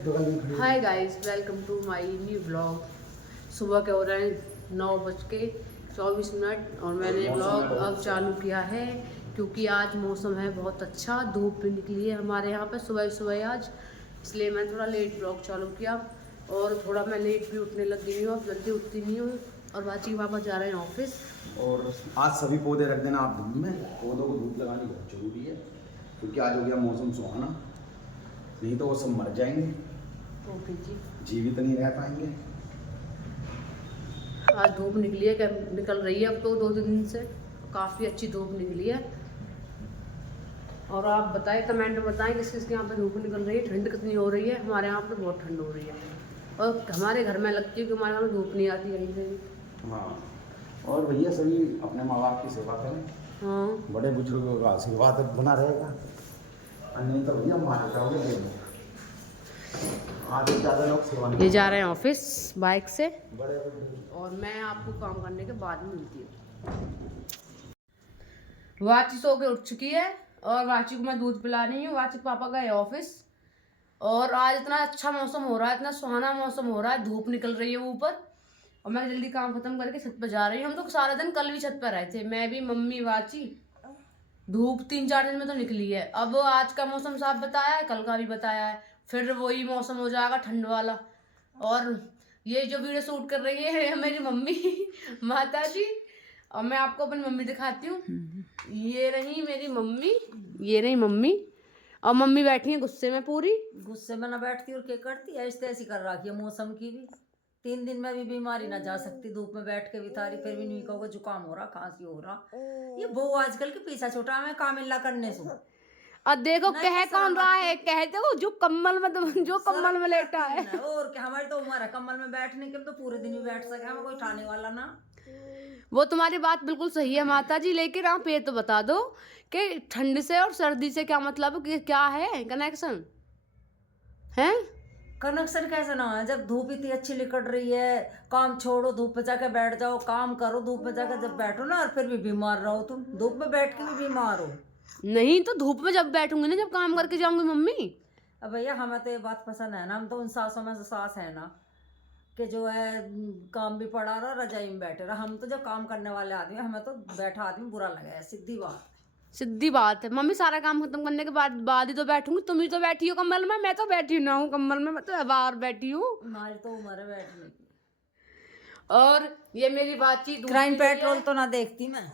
Hi guys, welcome to my new blog. सुबह के हो रहे हैं 9:24 और मैंने ब्लॉग अब चालू किया है क्योंकि आज मौसम है बहुत अच्छा, धूप भी निकली है हमारे यहाँ पे सुबह सुबह आज, इसलिए मैं थोड़ा लेट ब्लॉग चालू किया और थोड़ा मैं लेट भी उठने लग गई हूँ, अब जल्दी उठती नहीं हूँ। और बाकी पापा जा रहे हैं ऑफिस। और आज सभी पौधे रख देना आप धूप में, पौधों को धूप लगानी बहुत जरूरी है क्योंकि आज हो गया मौसम सुहाना, नहीं तो वो सब मर जाएंगे, ओके जी, जीवित नहीं रह पाएंगे। आज धूप निकली है, क्या निकल रही है अब तो 2 दिन से काफ़ी अच्छी धूप निकली है। और आप बताएं, कमेंट में बताएं किस किसके यहाँ पे धूप निकल रही है, ठंड कितनी हो रही है। हमारे यहाँ पे बहुत ठंड हो रही है और हमारे घर में लगती है कि हमारे यहाँ में धूप नहीं आती कहीं से भी। हाँ, और भैया सभी अपने माँ बाप की सेवा करें। हाँ, बड़े बुजुर्गों का आशीर्वाद बना रहेगा, और नहीं तो भैया मार जाओगे। आधे ज़्यादा लोग सेवा नहीं। ये जा रहे हैं ऑफिस बाइक से बड़े और मैं आपको काम करने के बाद में मिलती हूँ। वाची सो के उठ चुकी है और वाची को मैं दूध पिला रही हूँ। वाची के पापा गए ऑफिस और आज इतना अच्छा मौसम हो रहा है, इतना सुहाना मौसम हो रहा है, धूप निकल रही है ऊपर और मैं जल्दी काम खत्म करके छत पर जा रही हूँ। हम तो सारा दिन कल भी छत पर रहे थे, मैं भी, मम्मी, वाची। धूप 3-4 दिन में तो निकली है। अब आज का मौसम साफ बताया है, कल का भी बताया है, फिर वही मौसम हो जाएगा ठंड वाला। और ये जो वीडियो शूट कर रही है मेरी मम्मी माता जी, और मैं आपको अपनी मम्मी दिखाती हूँ। ये रही मेरी मम्मी, ये रही मम्मी, और मम्मी बैठी है गुस्से में, पूरी गुस्से में ना बैठती और क्या करती है, ऐसे ऐसी कर रखी है मौसम की भी। 3 दिन में भी बीमारी ना जा सकती, धूप में बैठ के भी थारी, फिर भी नीको को जुकाम हो रहा, खांसी हो रहा। ये वो आजकल के पीछा छोटा में कामिल्ला करने से। और देखो कह कौन रहा है, कहते हो जो कम्बल में, जो कम्बल में लेटा है। और क्या, हमारी तो उम्र है कम्बल में बैठने की, तो पूरे दिन भी बैठ सके, हमें कोई ठाने वाला ना। वो तुम्हारी बात बिल्कुल सही है माता जी, लेकिन आप ये तो बता दो कि ठंड से और सर्दी से क्या मतलब है, क्या है कनेक्शन है? कनेक्शन कैसे ना है, जब धूप इतनी अच्छी निकल रही है, काम छोड़ो धूप पे जाके बैठ जाओ, काम करो धूप पे जाके, जब बैठो ना और फिर भी बीमार रहो, तुम धूप में बैठ के भी बीमार हो। नहीं तो धूप में जब बैठूंगी ना, जब काम करके जाऊंगी मम्मी। अब भैया हमें तो ये बात पसंद है ना, हम तो उन सासों में से सास है ना कि जो है काम भी पड़ा रहा, रजाई में बैठे रहा। हम तो जब काम करने वाले आदमी, हमें तो बैठा आदमी बुरा लगा है, सीधी बात। सीधी बात है मम्मी, सारा काम खत्म करने के बाद ही तो बैठूंगी। तुम ही तो बैठी हो कम्बल में, मैं तो बैठी ना हूँ कम्बल में, मैं तो बाहर बैठी हूँ। हमारी तो उम्र है बैठने की। और ये मेरी बातचीत क्राइम पेट्रोल तो ना देखती मैं,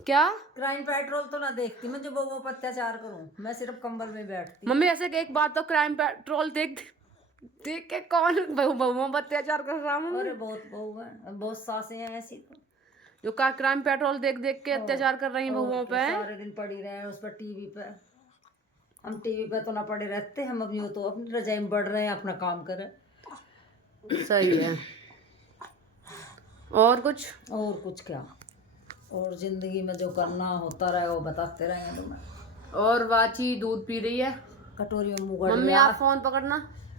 क्या क्राइम पेट्रोल तो ना देखती मैं जो वो अत्याचार करूं, मैं सिर्फ कंबल में बैठती। मम्मी, ऐसे कि एक बात तो, क्राइम पेट्रोल देख देख के कौन बहुओं पर अत्याचार कर रहा हूँ? अरे बहुत बहू है, बहुत सासें हैं ऐसी तो, जो का क्राइम पेट्रोल देख देख के अत्याचार कर रही बहुओं पे। सारे दिन पड़ी रहे उस पर टीवी पे। हम टीवी पे तो ना पड़े रहते, हम अब यूँ तो अपनी रजाई में बढ़ रहे हैं, अपना काम करें। सही है। और कुछ क्या, और जिंदगी में जो करना होता रहे वो बताते रहेंगे तुम्हें। और वाची दूध पी रही है, कटोरी में मुंह गड़ मम्मी गया, आप फोन पकड़ना,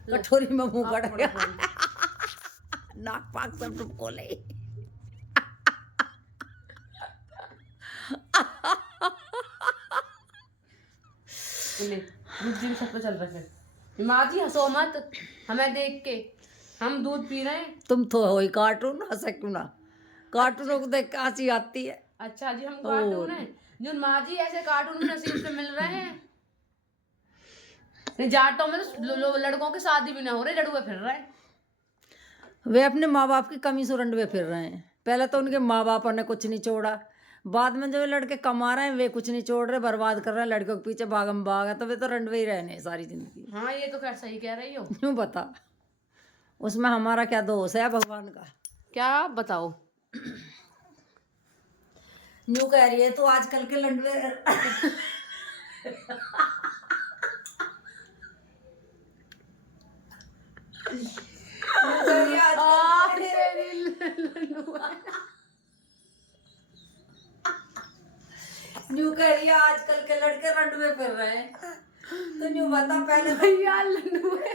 कटोरी में मुंह गड़ गया, नाक पाक सब तुम खोले। दूसरी छत पे चल रहे थे। माँ जी हंसो मत हमें देख के, हम दूध पी रहे हैं। तुम तो हो ही कार्टून, हंसे क्यों ना, कार्टूनों को देख के हंसी आती है। अच्छा जी, हम कार्टून हैं जो माँ जी ऐसे कार्टून में नसीब से मिल रहे हैं। जाटों में तो लड़कों की शादी भी ना हो रही, लड़ुए फिर रहे हैं। वे अपने माँ बाप की कमी से रंडवे फिर रहे हैं। पहले तो उनके माँ बाप ने कुछ नहीं छोड़ा, बाद में जो लड़के कमा रहे हैं वे कुछ नहीं छोड़ रहे, बर्बाद कर रहे हैं, लड़कों के पीछे भागम भाग है, तो वे तो रंडवे ही रहने हैं सारी जिंदगी। हाँ, ये तो खैर सही कह रही हो। क्यों बता, उसमें हमारा क्या दोष है भगवान का? क्या बताओ? न्यू कह रही है तो आजकल के लंडवे न्यू कह रही है आजकल के लड़के रंडवे फिर रहे हैं, तो न्यू बता पहले भैया लंडुए।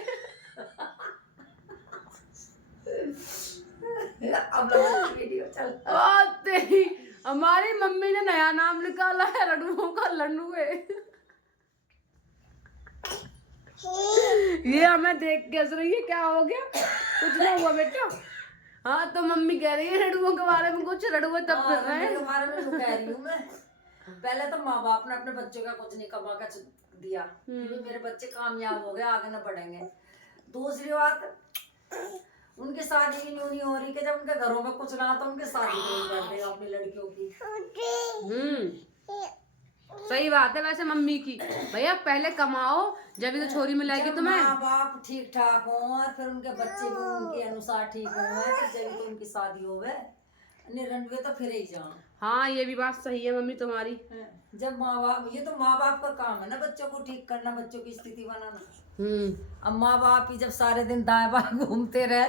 अब वीडियो चल। हमारी मम्मी ने नया नाम निकाला है लड्डुओं का, लंडुए। ये हमें देख के हंस रही है, क्या हो गया? कुछ ना हुआ बेटा। हाँ तो मम्मी कह रही है लड़ुओं के बारे में कुछ, लड़ुए तब फिर रहे हैं। के बारे में जो कह रही हूँ मैं, पहले तो माँ बाप ने अपने बच्चों का कुछ नहीं कमा कर दिया, मेरे बच्चे कामयाब हो गए, आगे न बढ़ेंगे। दूसरी बात, उनकी शादी भी नहीं हो रही कि जब उनके घरों में कुछ ना तो उनकी शादी नहीं कर देगा अपनी लड़कियों की। सही बात है वैसे मम्मी की, भैया पहले कमाओ जब तो छोरी मिलेगी तुम्हें। माँ बाप ठीक ठाक हो और फिर उनके बच्चे भी उनके अनुसार ठीक हो, तो जब तो उनकी शादी होवे, निरंवे तो फिर ही जाओ। हाँ ये भी बात सही है मम्मी तुम्हारी। जब माँ बाप, ये तो माँ बाप का काम है ना बच्चों को ठीक करना, बच्चों की स्थिति बनाना। अब माँ बाप ही जब सारे दिन दाएं बाएं घूमते रहे,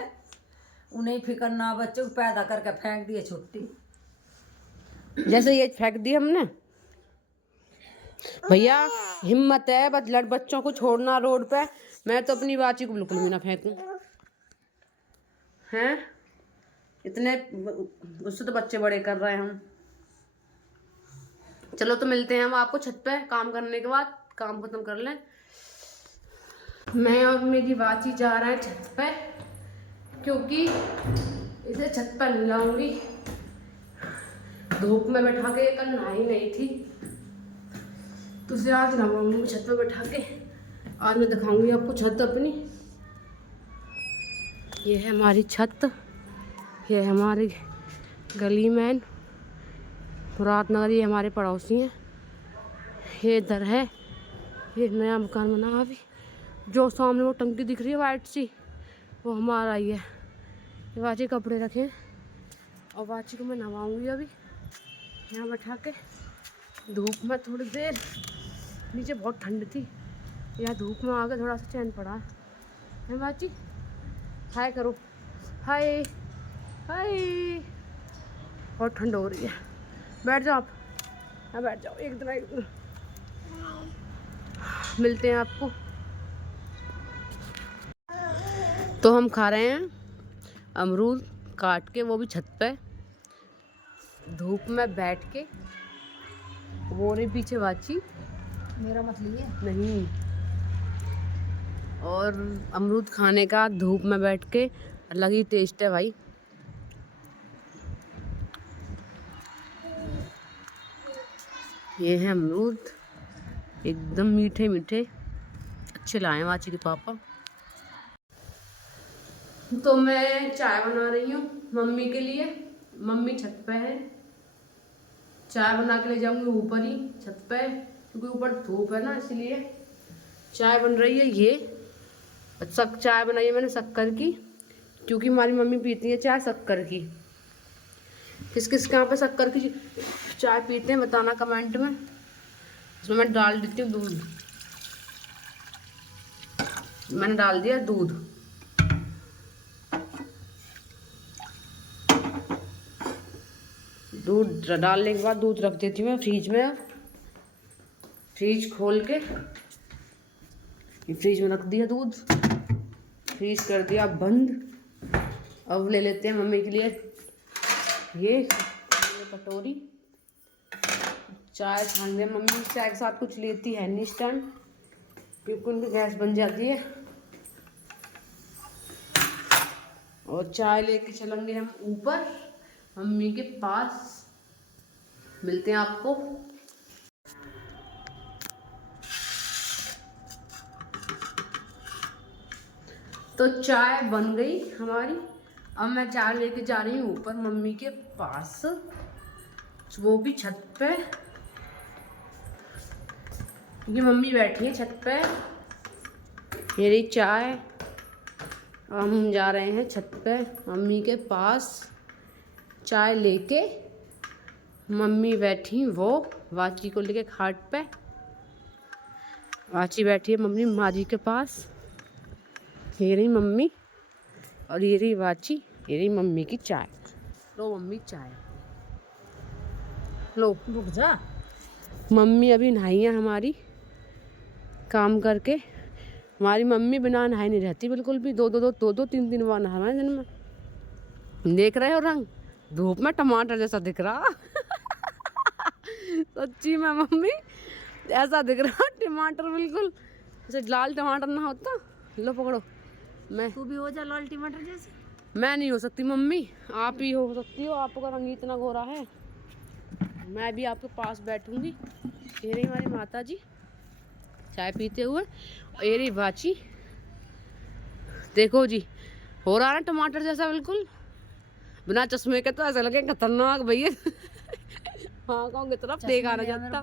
उन्हें फिक्र ना, बच्चों को पैदा करके फेंक दिए छुट्टी। जैसे ये फेंक दी हमने, भैया हिम्मत है बच्चों को छोड़ना रोड पे, मैं तो अपनी बाची को बिल्कुल भी ना फेंकूं। हैं इतने उससे तो बच्चे बड़े कर रहे हैं हम। चलो तो मिलते हैं हम आपको छत पे, काम करने के बाद काम खत्म कर लें। मैं और मेरी बाची जा रहे हैं छत पे, क्योंकि इसे छत पर नहीं लाऊंगी, धूप में बैठा के कल नहाई नहीं थी, तो उसे आज नहाऊंगी छत पे बैठा के। आज मैं दिखाऊंगी आपको छत अपनी। ये है हमारी छत, ये है हमारी गली मैन मुरादनगर, ये हमारे पड़ोसी हैं। ये इधर है, ये नया मकान बना अभी, जो सामने वो टंकी दिख रही है वाइट सी, वो हमारा ही है। ये बाची कपड़े रखे और बाची को मैं नहवाऊंगी अभी यहाँ बैठा के धूप में थोड़ी देर। नीचे बहुत ठंड थी, यहाँ धूप में आके थोड़ा सा चैन पड़ा है। बाची हाय करो, हाय हाय। बहुत ठंड हो रही है, बैठ जाओ आप, हाँ बैठ जाओ, एक दिन मिलते हैं आपको। तो हम खा रहे हैं अमरूद काट के, वो भी छत पे धूप में बैठ के। वो रही पीछे बाची, मेरा मछली है नहीं, और अमरूद खाने का धूप में बैठ के अलग ही टेस्ट है भाई। ये है अमरूद, एकदम मीठे मीठे, अच्छे लाए बाची के पापा। तो मैं चाय बना रही हूँ मम्मी के लिए, मम्मी छत पे है, चाय बना के ले जाऊंगी ऊपर ही छत पे, क्योंकि ऊपर धूप है ना, इसलिए चाय बन रही है। ये चाय बनाई है मैंने शक्कर की, क्योंकि हमारी मम्मी पीती है चाय शक्कर की। किस किस के यहाँ पे शक्कर की चाय पीते हैं बताना कमेंट में। इसमें मैं डाल देती हूँ दूध, मैंने डाल दिया दूध। दूध डालने के बाद दूध रख देती हूँ मैं फ्रिज में। अब फ्रिज खोल के, फ्रिज में रख दिया दूध, फ्रीज कर दिया बंद। अब ले लेते हैं मम्मी के लिए ये कटोरी, चाय छान। मम्मी चाय के साथ कुछ लेती है नहीं इस टाइम, क्योंकि उनकी गैस बन जाती है। और चाय लेके चलेंगे हम ऊपर मम्मी के पास, मिलते हैं आपको। तो चाय बन गई हमारी, अब मैं चाय लेके जा रही हूँ ऊपर मम्मी के पास, वो भी छत पे, क्योंकि मम्मी बैठी है छत पे। मेरी चाय, हम जा रहे हैं छत पे मम्मी के पास चाय लेके। मम्मी बैठी वो वाची को लेके खाट पे, वाची बैठी है मम्मी माँ जी के पास। ये रही मम्मी और ये रही वाची, ये रही मम्मी की चाय। लो मम्मी चाय लो। रुक जा, मम्मी अभी नहाई है हमारी काम करके। हमारी मम्मी बिना नहाई नहीं रहती बिल्कुल भी, दो तीन बार नहाए दिन में। देख रहे हो रंग, धूप में टमाटर जैसा दिख रहा सच्ची में मम्मी ऐसा दिख रहा टमाटर बिल्कुल। जैसे लाल टमाटर ना होता। लो पकड़ो। मैं तू भी हो जा लाल टमाटर जैसे। मैं नहीं हो सकती मम्मी, आप ही हो सकती हो, आपका रंग इतना गोरा है। मैं भी आपके पास बैठूंगी। ये रही हमारी माता जी चाय पीते हुए, और ये रही बाची। देखो जी, हो रहा है ना टमाटर जैसा बिल्कुल, बिना चश्मे के तो ऐसा लगे खतरनाक भैया। हाँ, कहूँ की तरफ देखा ना जाता।